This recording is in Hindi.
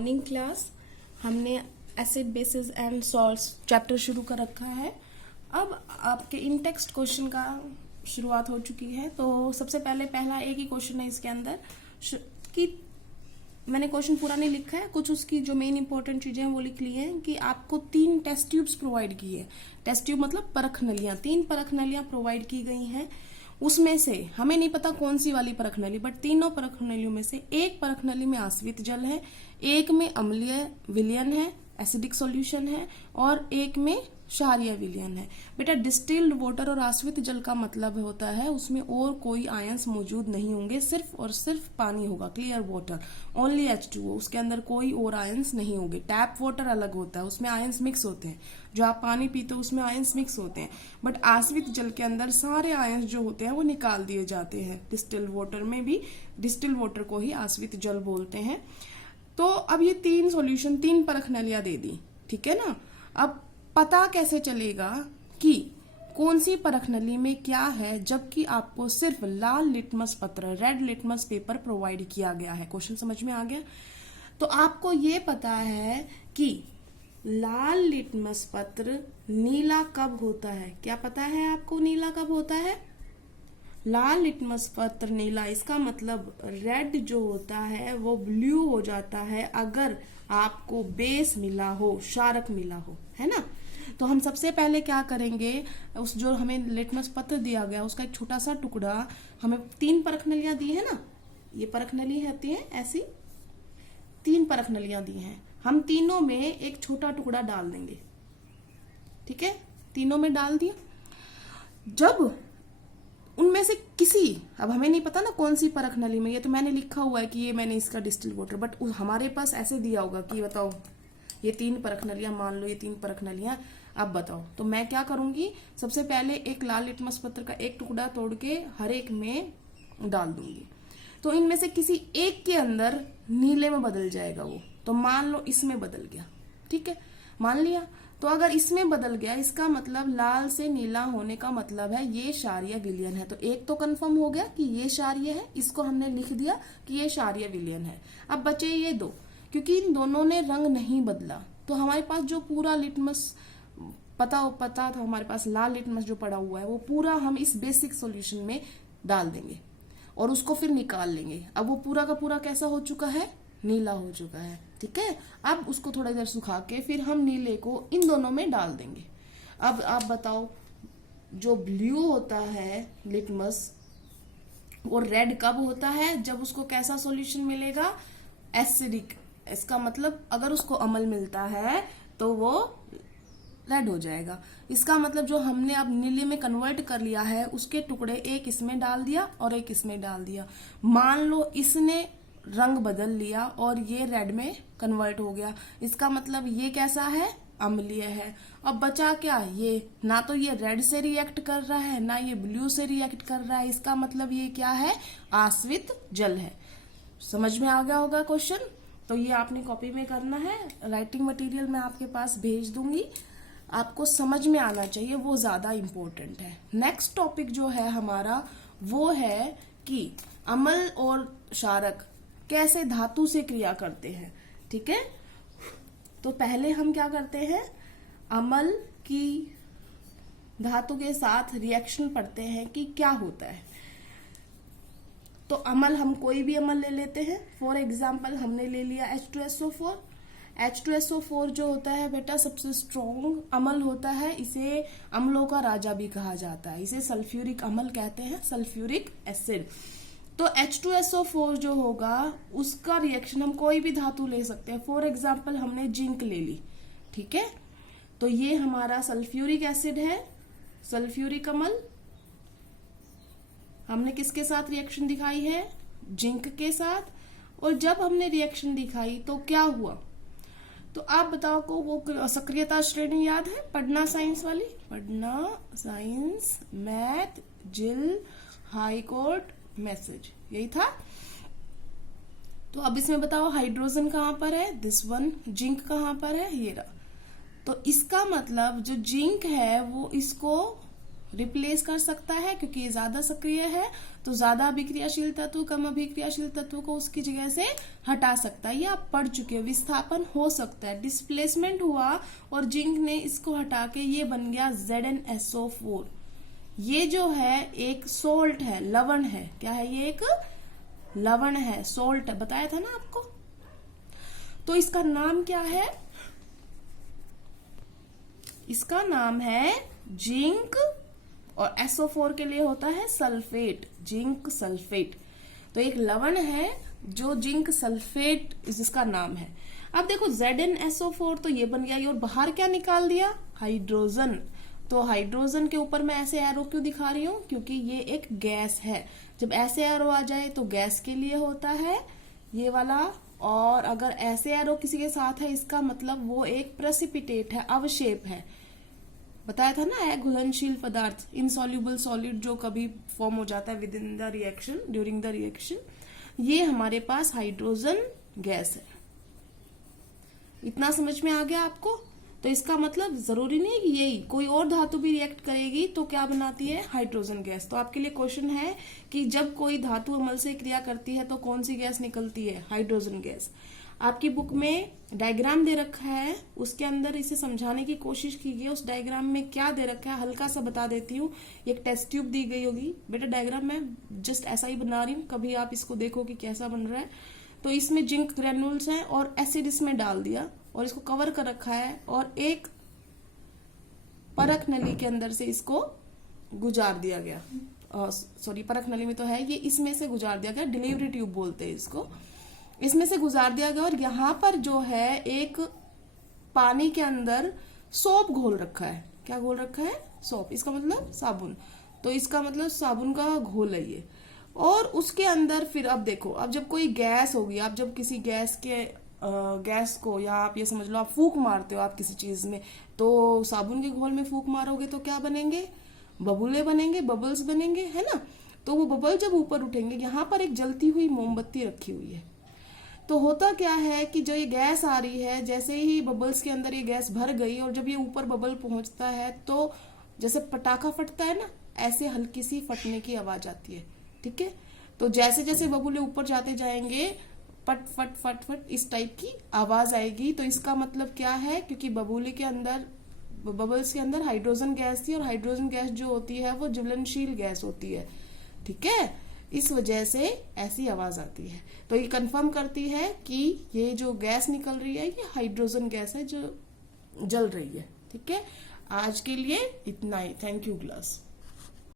मॉर्निंग क्लास हमने acid basis and salts chapter शुरू कर रखा है। अब आपके इन टेक्स्ट क्वेश्चन का शुरुआत हो चुकी है। तो सबसे पहले पहला एक ही क्वेश्चन है इसके अंदर कि मैंने क्वेश्चन पूरा नहीं लिखा है, कुछ उसकी जो मेन इंपॉर्टेंट चीजें हैं वो लिख ली है कि आपको 3 टेस्ट ट्यूब्स प्रोवाइड की है। टेस्ट ट्यूब मतलब परख नलियां, 3 परख नलियां प्रोवाइड की गई हैं। उसमें से हमें नहीं पता कौन सी वाली परख नली, बट तीनों परख नलियों में से एक परख नली में आश्रित जल है, एक में अम्लीय विलयन है, एसिडिक सॉल्यूशन है, और एक में क्षारीय विलयन है। बेटा डिस्टिल्ड वाटर और आश्रित जल का मतलब होता है उसमें और कोई आयंस मौजूद नहीं होंगे, सिर्फ और सिर्फ पानी होगा, क्लियर वाटर, ओनली H2O, उसके अंदर कोई और आयंस नहीं होंगे। टैप वाटर अलग होता है, उसमें आयंस मिक्स होते हैं, जो आप पानी पीते हो उसमें आयंस मिक्स होते हैं, बट आश्रित जल के अंदर सारे आयंस जो होते हैं वो निकाल दिए जाते हैं। डिस्टिल्ड वाटर में भी डिस्टिल्ड वाटर को ही आश्रित जल बोलते हैं। तो अब ये 3 सॉल्यूशन, 3 परख नलियां दे दी, ठीक है ना। अब पता कैसे चलेगा कि कौन सी परख नली में क्या है, जबकि आपको सिर्फ लाल लिटमस पत्र, रेड लिटमस पेपर प्रोवाइड किया गया है। क्वेश्चन समझ में आ गया। तो आपको ये पता है कि लाल लिटमस पत्र नीला कब होता है, क्या पता है आपको नीला कब होता है? लाल लिटमस पत्र नीला, इसका मतलब रेड जो होता है वो ब्लू हो जाता है अगर आपको बेस मिला हो, क्षारक मिला हो, है ना। तो हम सबसे पहले क्या करेंगे, उस जो हमें लिटमस पत्र दिया गया उसका एक छोटा सा टुकड़ा, हमें 3 परख नलियां दी है ना, ये परख नली होती है ऐसी, 3 परख नलियां दी हैं, हम तीनों में एक छोटा टुकड़ा डाल देंगे, ठीक है, तीनों में डाल दिया। जब उनमें से किसी, अब हमें नहीं पता ना कौन सी परख नली में, ये तो मैंने लिखा हुआ है कि ये मैंने इसका डिस्टिल वाटर, बट हमारे पास ऐसे दिया होगा कि बताओ ये 3 परख नलियां, मान लो ये 3 परख नलियां, अब बताओ। तो मैं क्या करूंगी, सबसे पहले एक लाल लिटमस पत्र का एक टुकड़ा तोड़ के हर एक में डाल दूंगी। तो इनमें से किसी एक के अंदर नीले में बदल जाएगा वो, तो मान लो इसमें बदल गया, ठीक है, मान लिया। तो अगर इसमें बदल गया, इसका मतलब लाल से नीला होने का मतलब है ये क्षारीय विलयन है। तो एक तो कंफर्म हो गया कि ये क्षारीय है, इसको हमने लिख दिया कि ये क्षारीय विलयन है। अब बचे ये 2, क्योंकि इन दोनों ने रंग नहीं बदला, तो हमारे पास जो पूरा लिटमस पता था, हमारे पास लाल लिटमस जो पड़ा हुआ है वो पूरा हम इस बेसिक सॉल्यूशन में डाल देंगे और उसको फिर निकाल लेंगे। अब वो पूरा का पूरा कैसा हो चुका है, नीला हो चुका है, ठीक है। अब उसको थोड़ा देर सुखा के फिर हम नीले को इन दोनों में डाल देंगे। अब आप बताओ, जो ब्लू होता है लिटमस वो रेड कब होता है, जब उसको कैसा सॉल्यूशन मिलेगा, एसिडिक। इसका मतलब अगर उसको अम्ल मिलता है तो वो रेड हो जाएगा। इसका मतलब जो हमने अब नीले में कन्वर्ट कर लिया है उसके टुकड़े एक इसमें डाल दिया और एक इसमें डाल दिया, मान लो इसने रंग बदल लिया और ये रेड में कन्वर्ट हो गया, इसका मतलब ये कैसा है, अम्लीय है। अब बचा क्या, ये ना तो ये रेड से रिएक्ट कर रहा है ना ये ब्लू से रिएक्ट कर रहा है, इसका मतलब ये क्या है, आश्रित जल है। समझ में आ गया होगा क्वेश्चन। तो ये आपने कॉपी में करना है, राइटिंग मटेरियल मैं आपके पास भेज दूंगी, आपको समझ में आना चाहिए, वो ज्यादा इंपॉर्टेंट है। नेक्स्ट टॉपिक जो है हमारा वो है कि अम्ल और क्षारक कैसे धातु से क्रिया करते हैं, ठीक है। तो पहले हम क्या करते हैं, अम्ल की धातु के साथ रिएक्शन पढ़ते हैं कि क्या होता है। तो अम्ल, हम कोई भी अम्ल ले लेते हैं, फॉर एग्जाम्पल हमने ले लिया H2SO4। H2SO4 जो होता है बेटा सबसे स्ट्रॉन्ग अम्ल होता है, इसे अम्लों का राजा भी कहा जाता है, इसे सल्फ्यूरिक अम्ल कहते हैं, सल्फ्यूरिक एसिड। तो H2SO4 जो होगा उसका रिएक्शन हम कोई भी धातु ले सकते हैं, फॉर एग्जाम्पल हमने जिंक ले ली, ठीक है। तो ये हमारा सल्फ्यूरिक एसिड है, सल्फ्यूरिक अम्ल। हमने किसके साथ रिएक्शन दिखाई है, जिंक के साथ। और जब हमने रिएक्शन दिखाई तो क्या हुआ, तो आप बताओ को वो सक्रियता श्रेणी याद है, पढ़ना साइंस वाली, पढ़ना साइंस, मैथ, जिल, हाई कोर्ट, मैसेज, यही था। तो अब इसमें बताओ हाइड्रोजन कहां पर है, दिस वन, जिंक कहां पर है, ये रहा। तो इसका मतलब जो जिंक है वो इसको रिप्लेस कर सकता है, क्योंकि ये ज्यादा सक्रिय है तो ज्यादा अभिक्रियाशील तत्व कम अभिक्रियाशील तत्व को उसकी जगह से हटा सकता है। ये आप पढ़ चुके हो। विस्थापन हो सकता है, डिस्प्लेसमेंट हुआ और जिंक ने इसको हटा के ये बन गया ZnSO4। ये जो है एक सोल्ट है, लवण है। क्या है ये? एक लवण है, सोल्ट है, बताया था ना आपको। तो इसका नाम क्या है? इसका नाम है जिंक, और SO4 के लिए होता है सल्फेट, जिंक सल्फेट। तो एक लवण है जो जिंक सल्फेट इसका नाम है। अब देखो ZnSO4 तो ये बन गया, और बाहर क्या निकाल दिया? हाइड्रोजन। तो हाइड्रोजन के ऊपर मैं ऐसे एरो क्यों दिखा रही हूँ? क्योंकि ये एक गैस है। जब ऐसे एरो आ जाए तो गैस के लिए होता है ये वाला, और अगर ऐसे एरो किसी के साथ है इसका मतलब वो एक प्रेसिपिटेट है, अवशेप है। बताया था ना, घुलनशील पदार्थ, इनसॉल्युबल सॉलिड जो कभी फॉर्म हो जाता है with in the reaction, during the reaction. ये हमारे पास हाइड्रोजन गैस है। इतना समझ में आ गया आपको? तो इसका मतलब जरूरी नहीं है कि यही, कोई और धातु भी रिएक्ट करेगी तो क्या बनाती है? Hydrogen gas. तो आपके लिए क्वेश्चन है कि जब कोई धातु अम्ल से क्रिया करती है तो कौन सी गैस निकलती है? Hydrogen gas. आपकी बुक में डायग्राम दे रखा है, उसके अंदर इसे समझाने की कोशिश की गई। उस डायग्राम में क्या दे रखा है हल्का सा बता देती हूँ। एक टेस्ट ट्यूब दी गई होगी। बेटा डायग्राम मैं जस्ट ऐसा ही बना रही हूँ, कभी आप इसको देखो कि कैसा बन रहा है। तो इसमें जिंक ग्रेन्यूल्स हैं और एसिड इसमें डाल दिया और इसको कवर कर रखा है, और एक परख नली के अंदर से इसको गुजार दिया गया। सॉरी, परख नली में तो है ये, इसमें से गुजार दिया गया, डिलीवरी ट्यूब बोलते हैं इसको। इसमें से गुजार दिया गया, और यहाँ पर जो है एक पानी के अंदर सोप घोल रखा है। क्या घोल रखा है? सोप। इसका मतलब साबुन। तो इसका मतलब साबुन का घोल है ये। और उसके अंदर फिर अब देखो, अब जब कोई गैस होगी, आप जब किसी गैस को, या आप ये समझ लो आप फूंक मारते हो आप किसी चीज में, तो साबुन के घोल में फूंक मारोगे तो क्या बनेंगे? बबूले बनेंगे, बबल्स बनेंगे, है ना। तो वो बबल जब ऊपर उठेंगे, यहाँ पर एक जलती हुई मोमबत्ती रखी हुई है। तो होता क्या है कि जो ये गैस आ रही है, जैसे ही बबल्स के अंदर ये गैस भर गई और जब ये ऊपर बबल पहुंचता है तो जैसे पटाखा फटता है ना, ऐसे हल्की सी फटने की आवाज आती है। ठीक है। तो जैसे जैसे बबूले ऊपर जाते जाएंगे, पट फट फट फट इस टाइप की आवाज आएगी। तो इसका मतलब क्या है? क्योंकि बबूले के अंदर, बबल्स के अंदर हाइड्रोजन गैस थी, और हाइड्रोजन गैस जो होती है वो ज्वलनशील गैस होती है। ठीक है। इस वजह से ऐसी आवाज आती है। तो ये कंफर्म करती है कि ये जो गैस निकल रही है ये हाइड्रोजन गैस है जो जल रही है। ठीक है। आज के लिए इतना ही। Thank you class.